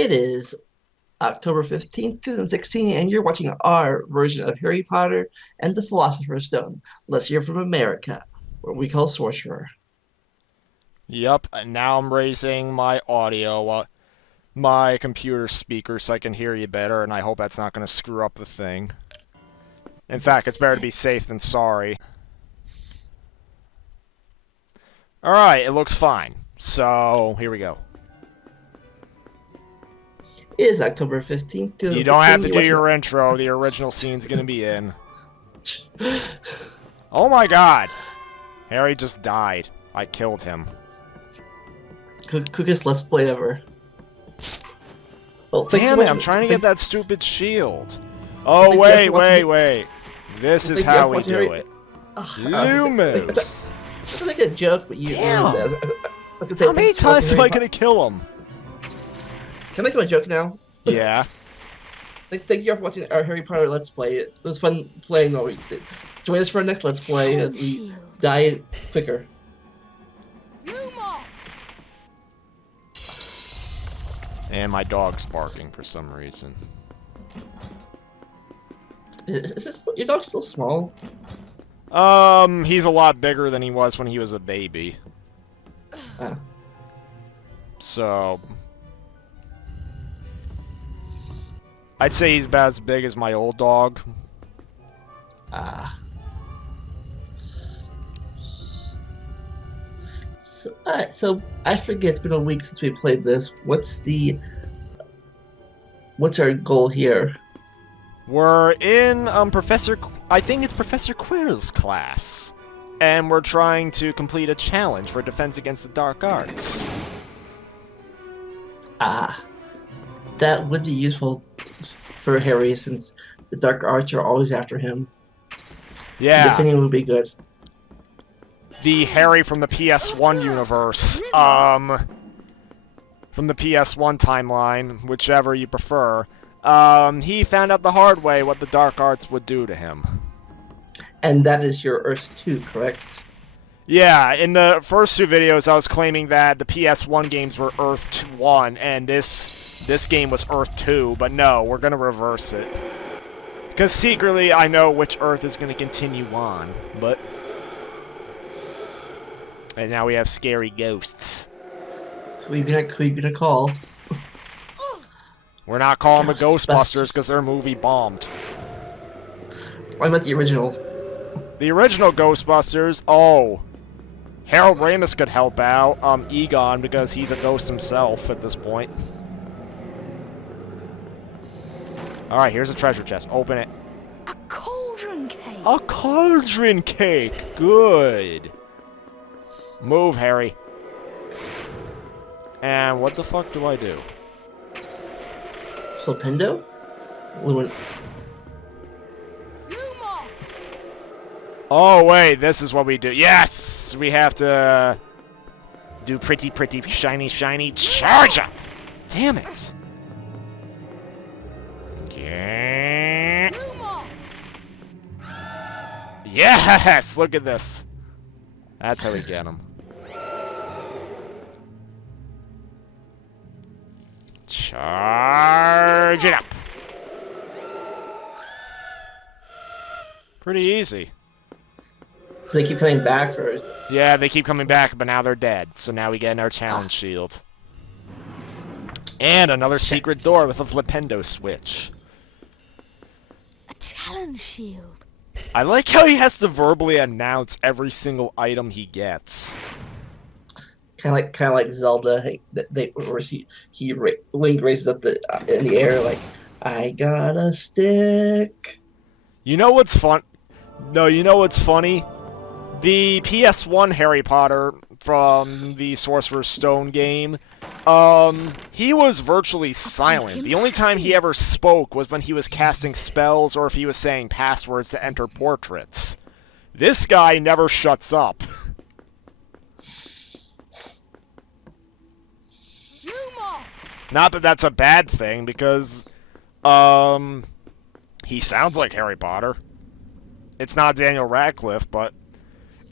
It is October 15th, 2016, and you're watching our version of Harry Potter and the Philosopher's Stone. Let's hear from America, what we call Sorcerer. Yep, and now I'm raising my audio, my computer speaker so I can hear you better, and I hope that's not going to screw up the thing. In fact, it's better to be safe than sorry. Alright, it looks fine. So, here we go. It is October 15th, You don't have 2016. to You're do watching. your intro, the original scene's going to be in. Oh my god! Harry just died. I killed him. Quickest Let's Play ever. Oh, thank you Damn so it, much I'm trying to thank- get that stupid shield. thank Oh, you wait, for watching- wait. This is thank you how for we watching do Harry- it. Lumos. Lumos. It's like a joke, but you Damn. ruined it. I could say, How many thanks for watching times am Harry I going to kill him? Can I make him a joke now? Yeah. Thank you for watching our Harry Potter Let's Play. It was fun playing while we did. Join us for our next Let's Play as we die quicker. And my dog's barking for some reason. Your dog's still small? He's a lot bigger than he was when he was a baby. Ah. So... I'd say he's about as big as my old dog. Ah. So I forget. It's been a week since we played this. What's our goal here? We're in, I think it's Professor Quirrell's class. And we're trying to complete a challenge for Defense Against the Dark Arts. Ah, that would be useful for Harry since the Dark Arts are always after him. Yeah. Defending would be good. The Harry from the PS1 universe, from the PS1 timeline, whichever you prefer, he found out the hard way what the Dark Arts would do to him. And that is your Earth 2, correct? Yeah, in the first two videos I was claiming that the PS1 games were Earth 1, and this game was Earth 2, but no, we're gonna reverse it. Because secretly I know which Earth is gonna continue on, but... And now we have scary ghosts. Who are you gonna call? We're not calling the Ghostbusters. Ghostbusters because their movie bombed. I meant the original. The original Ghostbusters, oh. Harold Ramis could help out, Egon, because he's a ghost himself at this point. Alright, here's a treasure chest. Open it. A cauldron cake. A cauldron cake! Good. Move, Harry. And what the fuck do I do? Flipendo? Oh, wait, this is what we do. Yes! We have to do pretty, shiny charger! Damn it! Yeah. Yes! Look at this. That's how we get them. Charge it up! Pretty easy. Do they keep coming back, or is... Yeah, they keep coming back, but now they're dead. So now we get our challenge shield. And another secret door with a flipendo switch. A challenge shield. I like how he has to verbally announce every single item he gets. kind of like Zelda? Link raises up in the air like, I got a stick. You know what's fun? No, you know what's funny? The PS1 Harry Potter from the Sorcerer's Stone game, he was virtually silent. The only time he ever spoke was when he was casting spells or if he was saying passwords to enter portraits. This guy never shuts up. Not that that's a bad thing, because, he sounds like Harry Potter. It's not Daniel Radcliffe, but...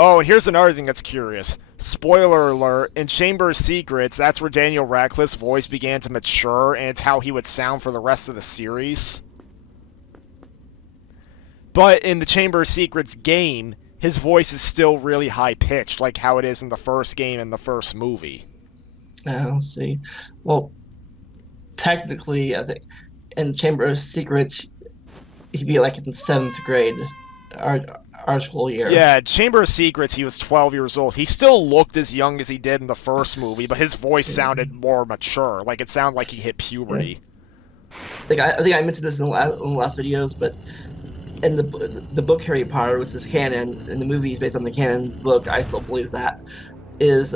Oh, and here's another thing that's curious. spoiler alert, in Chamber of Secrets, that's where Daniel Radcliffe's voice began to mature, and it's how he would sound for the rest of the series. But in the Chamber of Secrets game, his voice is still really high-pitched, like how it is in the first game and the first movie. Let's see. Well, technically, I think in Chamber of Secrets, he'd be like in 7th grade, our school year. Yeah, Chamber of Secrets, he was 12 years old. He still looked as young as he did in the first movie, but his voice sounded more mature. Like, it sounded like he hit puberty. I think I mentioned this in the last videos, but in the book Harry Potter, which is canon, and the movie is based on the canon book, I still believe that, is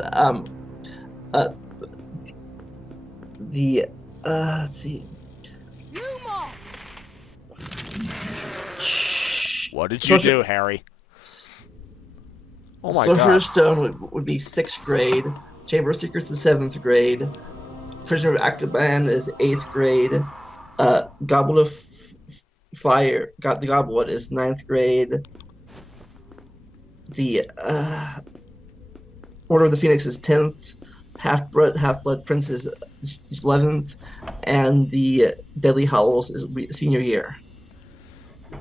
let's see. What did you do, Harry? Oh my Sorcerer's god. Stone would be 6th grade. Chamber of Secrets is 7th grade. Prisoner of Azkaban is 8th grade. Goblet of Fire, the Goblet is 9th grade. The Order of the Phoenix is 10th. Half-Blood Prince is 11th. And the Deadly Hallows is senior year.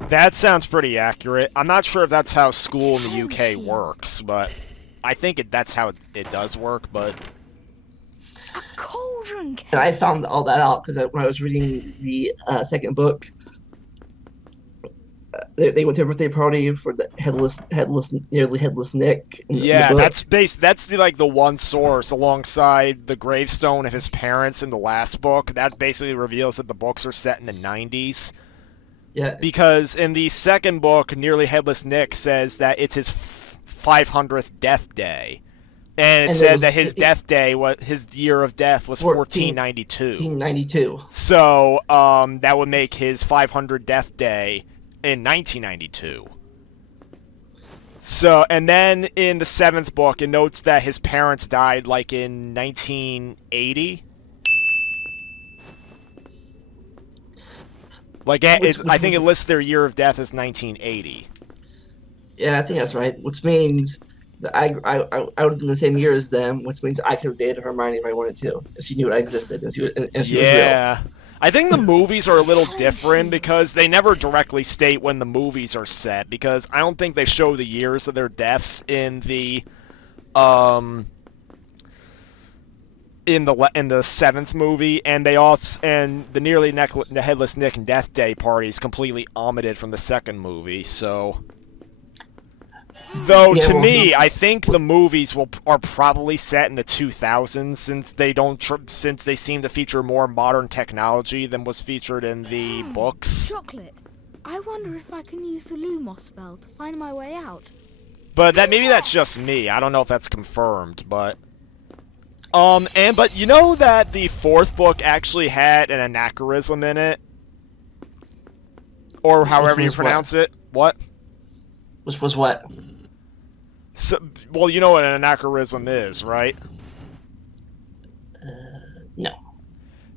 That sounds pretty accurate. I'm not sure if that's how school in the UK works, but I think that's how it does work, but... A cauldron cake. And I found all that out because when I was reading the second book, they went to a birthday party for the nearly headless Nick. Yeah, that's the one source alongside the gravestone of his parents in the last book. That basically reveals that the books are set in the 90s. Yeah. Because in the second book, Nearly Headless Nick says that it's his 500th death day. And it said that his death day, his year of death was 1492. 1492. So, that would make his 500th death day in 1992. So, and then in the 7th book, it notes that his parents died, like, in 1980. Like, I think it lists their year of death as 1980. Yeah, I think that's right. Which means that I would have been the same year as them, which means I could have dated Hermione if I wanted to. If she knew I existed and she was real. Yeah. I think the movies are a little different because they never directly state when the movies are set, because I don't think they show the years of their deaths in the in the 7th movie, and the Nearly Headless Nick and Death Day party is completely omitted from the second movie. So, though to me, I think the movies are probably set in the 2000s since they seem to feature more modern technology than was featured in the books. Chocolate. I wonder if I can use the Lumos spell to find my way out. But maybe that's just me. I don't know if that's confirmed, but. But you know that the 4th book actually had an anachronism in it? Or however you pronounce it. What? Which was what? So, well, you know what an anachronism is, right? No.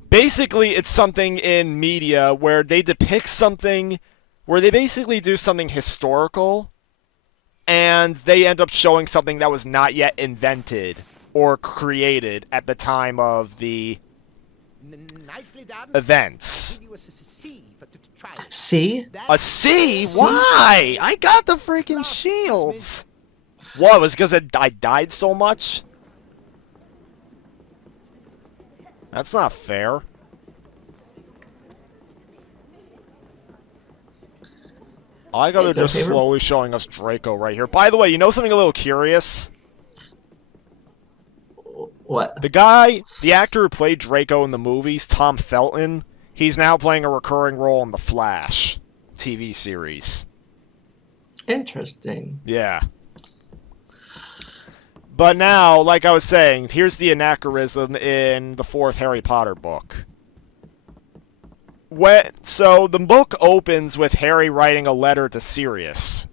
Basically, it's something in media where they depict something, where they basically do something historical, and they end up showing something that was not yet invented or created at the time of the events. C? A C? Why? I got the freaking shields! What, was it because I died so much? That's not fair. I like how they're just slowly showing us Draco right here. By the way, you know something a little curious? What? The actor who played Draco in the movies, Tom Felton, he's now playing a recurring role in The Flash TV series. Interesting. Yeah. But now, like I was saying, here's the anachronism in the 4th Harry Potter book. So the book opens with Harry writing a letter to Sirius.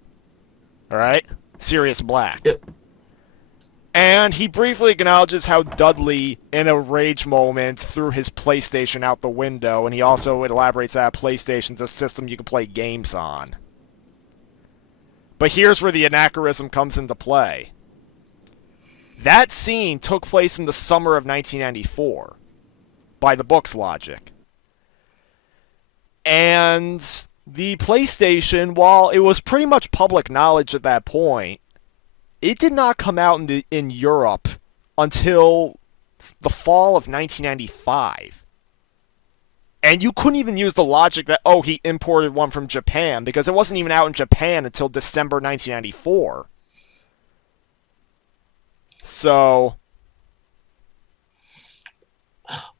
Alright? Sirius Black. Yep. And he briefly acknowledges how Dudley, in a rage moment, threw his PlayStation out the window, and he also elaborates that PlayStation's a system you can play games on. But here's where the anachronism comes into play. That scene took place in the summer of 1994, by the book's logic. And the PlayStation, while it was pretty much public knowledge at that point, it did not come out in Europe until the fall of 1995. And you couldn't even use the logic that, oh, he imported one from Japan, because it wasn't even out in Japan until December 1994. So...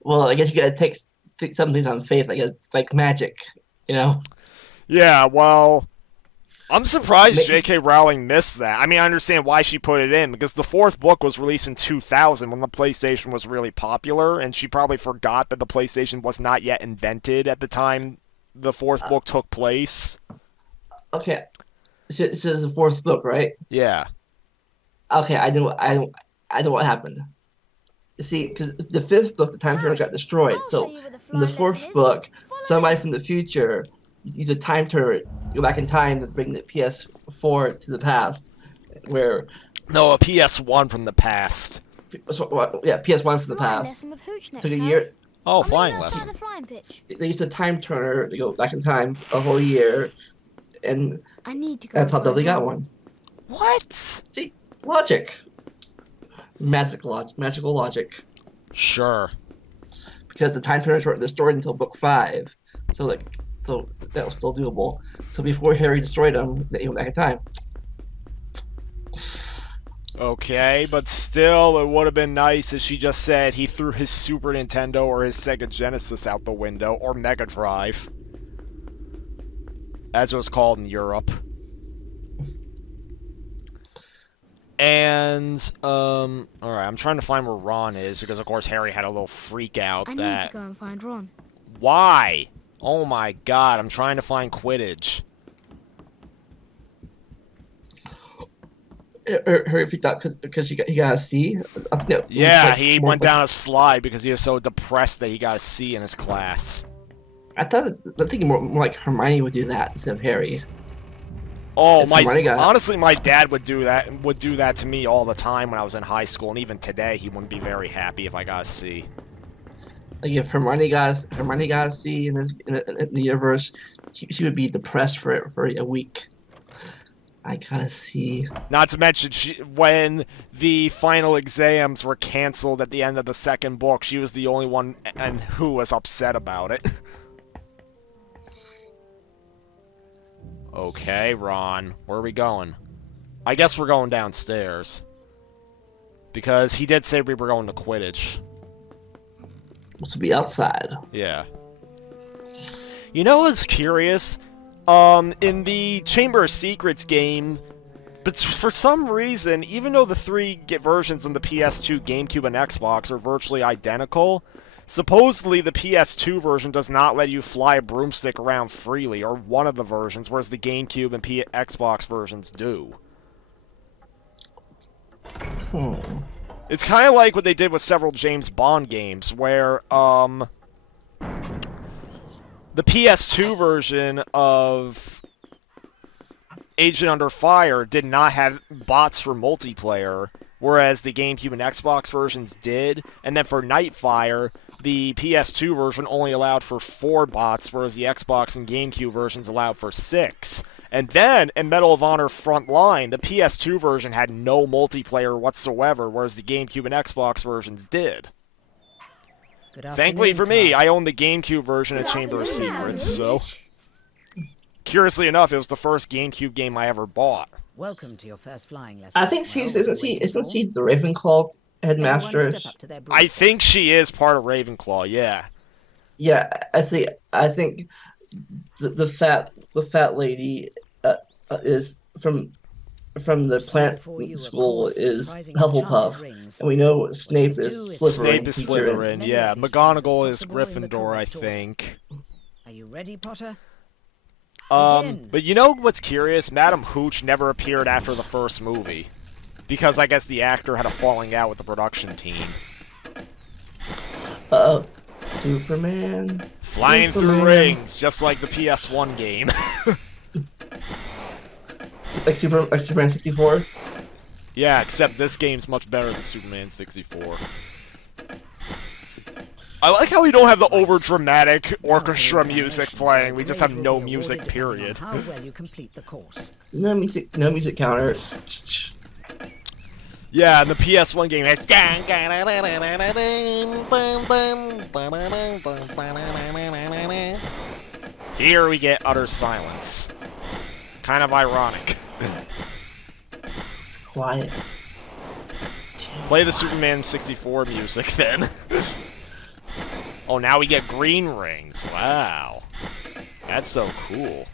Well, I guess you gotta take some things on faith, I guess, like magic, you know? Yeah, well, I'm surprised J.K. Rowling missed that. I mean, I understand why she put it in, because the fourth book was released in 2000 when the PlayStation was really popular, and she probably forgot that the PlayStation was not yet invented at the time the fourth book took place. Okay, so this is the fourth book, right? Yeah. Okay, I know what happened. You see, because the fifth book, the time turner got destroyed. So in the fourth book, somebody from the future used a time turner to go back in time to bring the PS4 to the past, where No, a PS1 from the past. PS1 from the past. Took a year. Oh, flying lesson. They used a time turner to go back in time a whole year, and that's how they got one. What? See, logic. Magical logic. Sure. Because the time turners weren't destroyed until book 5, so that was still doable. So before Harry destroyed them, they went back in time. Okay, but still, it would have been nice if she just said he threw his Super Nintendo or his Sega Genesis out the window, or Mega Drive, as it was called in Europe. And, alright, I'm trying to find where Ron is, because of course Harry had a little freak out I that... need to go and find Ron. Why? Oh my god, I'm trying to find Quidditch. Harry freaked out because he got a C? Yeah, he went down a slide because he was so depressed that he got a C in his class. I think more like Hermione would do that instead of Harry. Oh, honestly, my dad would do that to me all the time when I was in high school, and even today, he wouldn't be very happy if I got a C. Like if Hermione got a C in the universe, she would be depressed for a week. I got a C. Not to mention, when the final exams were canceled at the end of the second book, she was the only one who was upset about it. Okay, Ron, where are we going? I guess we're going downstairs. Because he did say we were going to Quidditch. To be outside. Yeah. You know what's curious? In the Chamber of Secrets game, but for some reason, even though the three versions on the PS2, GameCube, and Xbox are virtually identical, supposedly the PS2 version does not let you fly a broomstick around freely, or one of the versions, whereas the GameCube and Xbox versions do. It's kind of like what they did with several James Bond games, where, the PS2 version of Agent Under Fire did not have bots for multiplayer, whereas the GameCube and Xbox versions did. And then for Nightfire, the PS2 version only allowed for 4 bots, whereas the Xbox and GameCube versions allowed for 6. And then, in Medal of Honor Frontline, the PS2 version had no multiplayer whatsoever, whereas the GameCube and Xbox versions did. Thankfully for me, I own the GameCube version of Chamber of Secrets, so... Curiously enough, it was the first GameCube game I ever bought. Welcome to your first flying lesson. I think isn't she the Ravenclaw headmaster? I think she is part of Ravenclaw, yeah. Yeah, I see. I think the fat lady is from the plant school is Hufflepuff, and we know Snape is Slytherin. Snape is Slytherin, yeah. McGonagall is Gryffindor, I think. Are you ready, Potter? But you know what's curious? Madam Hooch never appeared after the first movie. Because I guess the actor had a falling out with the production team. Superman. Flying through rings, just like the PS1 game. Like Superman 64? Yeah, except this game's much better than Superman 64. I like how we don't have the over-dramatic orchestra music playing. We just have no music, period. How well you complete the course. No music counter. Yeah, and the PS1 game has... Here we get utter silence. Kind of ironic. It's quiet. Play the Superman 64 music, then. Oh, now we get green rings. Wow. That's so cool.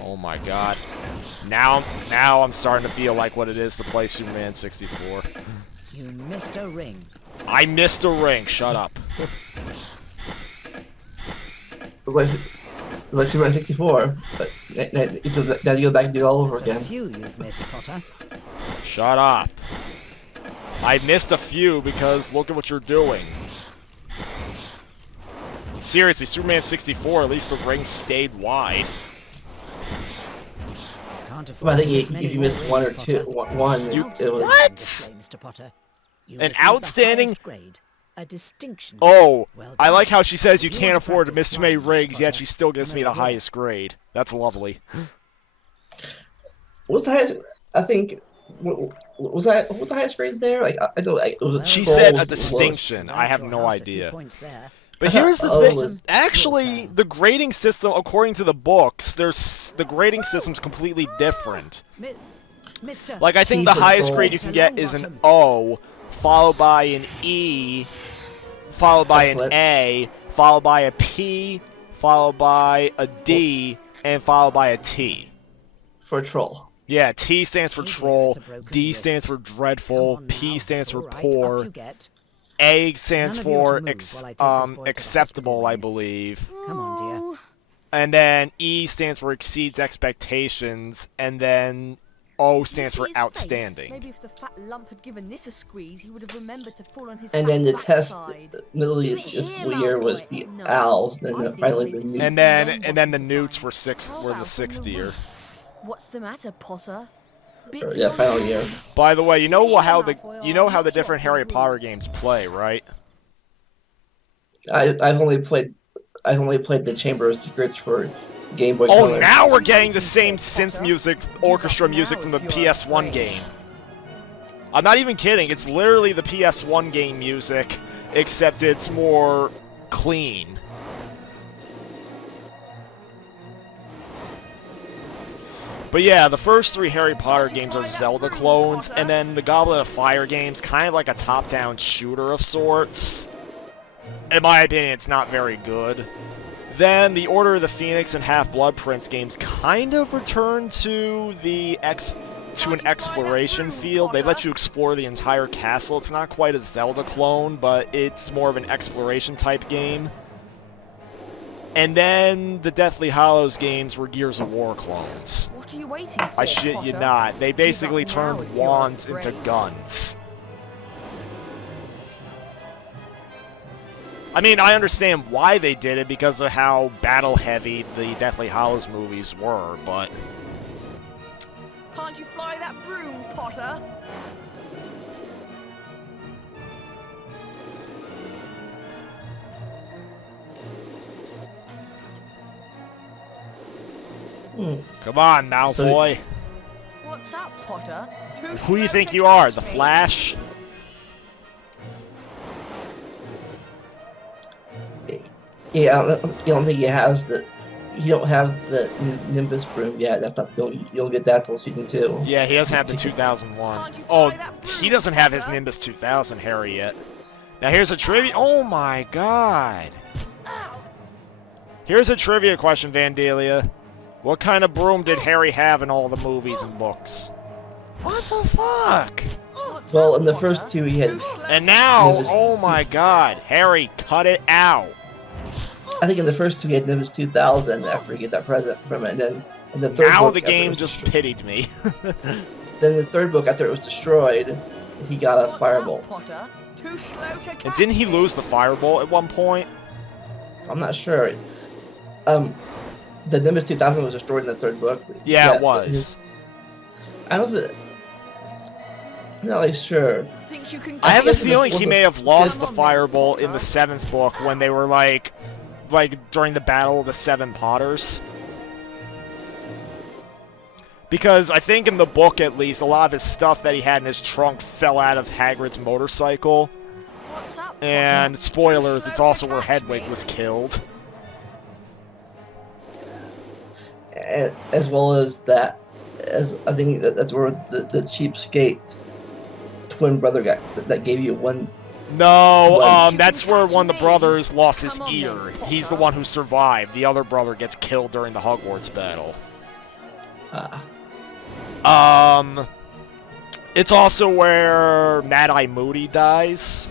Oh my god. Now I'm starting to feel like what it is to play Superman 64. You missed a ring. I missed a ring. Shut up. It's like Superman 64, but now you go back and do it all over That's a again. few you've missed, Potter. Shut up. I missed a few because look at what you're doing. Seriously, Superman 64, at least the ring stayed wide. Can't But afford I to think miss if many you missed more one or rings, two, Potter. one, it was... What? Display, Mr. Potter. You An received the outstanding... highest grade, a distinction. Oh, Well I done. like how she says you You can't want to afford to practice miss too many flying, Mr. rings, yet Potter. she still gives Come me the over here. highest grade. That's lovely. What's the highest? I think... What's the highest grade there? Like, I don't... Like, it was Well, She Trolls said a was- distinction. I have Your no house a few idea. points there. But here's the Oh, thing. it was- Actually, the grading system, according to the books, the grading system's completely different. Mr. Like, I think T the for highest troll. grade you can get is an O, followed by an E, followed by an Excellent. A, followed by a P, followed by a D, and followed by a T. For Troll. Yeah, T stands for Maybe troll, that's a broken D list. stands for Come dreadful, on P now, stands it's for all right, up poor, you get. A stands None of you for to move while I take this boy to the acceptable, hospital I wing. believe. Come on, dear. Oh, And then E stands for exceeds expectations, and then O stands for You see his face? outstanding. Maybe if the fat lump had given this a squeeze, he would have remembered to fall on his And fat then the test, backside. middle of Do the it here, school year was the Malfoy. No, owls, and I then think finally I'll the leave it newts. And then the newts were How were the about sixth from the year. roof? What's the matter, Potter? Bit Or, yeah, beyond final you. year. By the way, you know Yeah, how Malfoy, the different sure, Harry rules. Potter games play, right? I've only played the Chamber of Secrets for Game Boy Oh, Color. now we're getting the same synth music, orchestra music from the PS1 game. I'm not even kidding. It's literally the PS1 game music, except it's more clean. But yeah, the first three Harry Potter games are Zelda clones, and then the Goblet of Fire game's kind of like a top-down shooter of sorts. In my opinion, it's not very good. Then the Order of the Phoenix and Half-Blood Prince games kind of return to an exploration field. They let you explore the entire castle. It's not quite a Zelda clone, but it's more of an exploration type game. And then the Deathly Hallows games were Gears of War clones. What are you waiting for, I shit you Potter? not. They basically Give up now turned if you're wands into afraid. guns. I mean, I understand why they did it because of how battle-heavy the Deathly Hallows movies were, but... Can't you fly that broom, Potter? Come on, Malfoy. What's up, Potter? Too Who do slow you think to you are, catch the me? Flash? Yeah, I don't think he has the. You don't have the Nimbus broom yet. That's not. You don't get that till season 2. Yeah, he doesn't have the 2001. Can't you Oh, fly that broom, he doesn't have his Potter? Nimbus 2000 Harry yet. Now here's a trivia. Oh my god. Ow! Here's a trivia question, Vandalia. What kind of broom did Harry have in all the movies and books? What the fuck? What's Well, up, in the Potter? first 2 he had. Too slow And to now, Nimbus oh my god, Harry, cut it out. I think in the first 2 he had Nimbus 2000 after he get that present from it. And then in the third Now book, the after it game was just destro- pitied me. Then the third book after it was destroyed, he got a What's firebolt. up, Potter? Too slow to catch And didn't he me? lose the fireball at one point? I'm not sure. the Nimbus 2000 was destroyed in the third book. Yeah, it was. I don't know if I'm not really sure. Think you can I have a guess it feeling was he the may have lost fifth- the Firebolt in the 7th book when they were like during the Battle of the Seven Potters. Because I think in the book, at least, a lot of his stuff that he had in his trunk fell out of Hagrid's motorcycle. What's up? And spoilers, it's Slow also to where catch Hedwig me. was killed. As well as that, as I think that's where the cheapskate twin brother got that gave you one. No, What? that's where one of the brothers lost his Come on ear. then, He's the Potter. one who survived. The other brother gets killed during the Hogwarts battle. It's also where Mad-Eye Moody dies.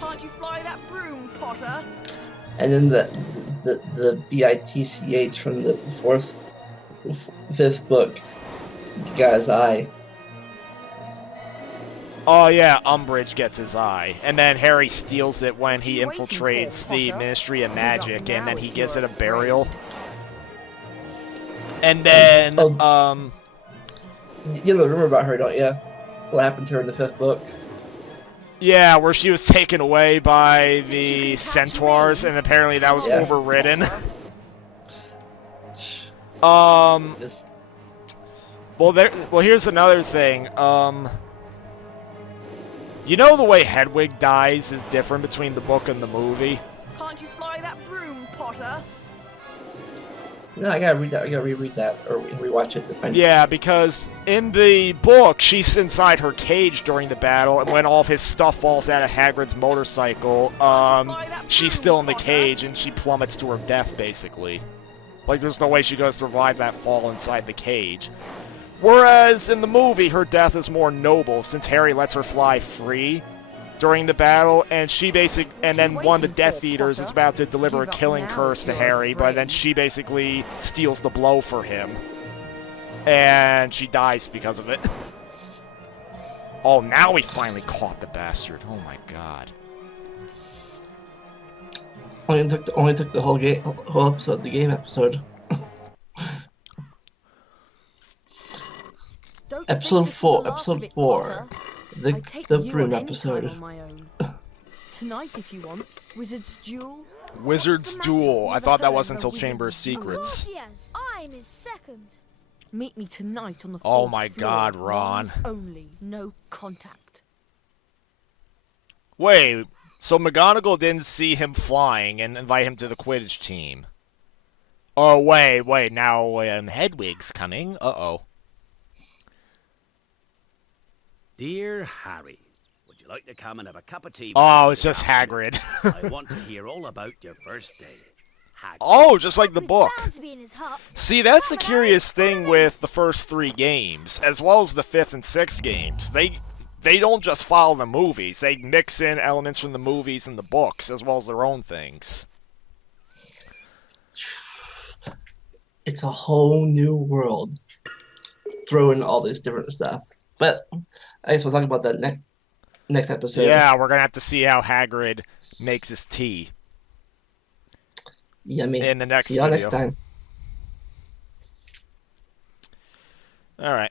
Can't you fly that broom, Potter? And then the BITCH from the fifth book got his eye. Oh yeah, Umbridge gets his eye. And then Harry steals it when he What are you waiting infiltrates for, the Potter? Ministry of Hold up Magic, and now then he if gives it you're a burial. And then, You know the rumor about her, don't you? What happened to her in the fifth book? yeah, where she was taken away by the centaurs, and apparently that was Yeah. overridden. This, Well, here's another thing. You know the way Hedwig dies is different between the book and the movie? Can't you fly that broom, Potter? no, I gotta read that. I gotta reread that or rewatch it to find. Yeah, because in the book, she's inside her cage during the battle, and when all of his stuff falls out of Hagrid's motorcycle, she's still in the cage, and she plummets to her death, basically. Like, there's no way she's gonna survive that fall inside the cage. Whereas in the movie, her death is more noble, since Harry lets her fly free during the battle, and then one of the Death Eaters is about to deliver a killing curse to Harry, but then she basically steals the blow for him. And she dies because of it. Oh, now we finally caught the bastard. Oh my god. Only took the whole episode, the game episode. Don't Episode think this is 4, the last episode of it, 4. Potter. The I'd take the you broom on any episode. time on my own. Tonight, if you want. Wizard's Duel. Wizard's What's the matter? Duel. I Never thought that heard wasn't of a until Chamber of Wizard's Duel? Secrets. Yes, I'm his second. Meet me tonight on the Oh fourth my floor. God, Ron. Ones only, no contact. Wait, so McGonagall didn't see him flying and invite him to the Quidditch team. Oh, wait, now Hedwig's coming. Uh-oh. Dear Harry, would you like to come and have a cup of tea? with Oh, me it's this just afternoon? Hagrid. I want to hear all about your first day. Hagrid. Oh, just like the book. Bound to be in his hut. See, that's the curious thing with the first 3 games, as well as the 5th and 6th games. They don't just follow the movies. They mix in elements from the movies and the books, as well as their own things. It's a whole new world. Throw in all this different stuff. But I guess we'll talk about that next episode. Yeah, we're gonna have to see how Hagrid makes his tea Yummy. in the next See y'all video. next time. All right.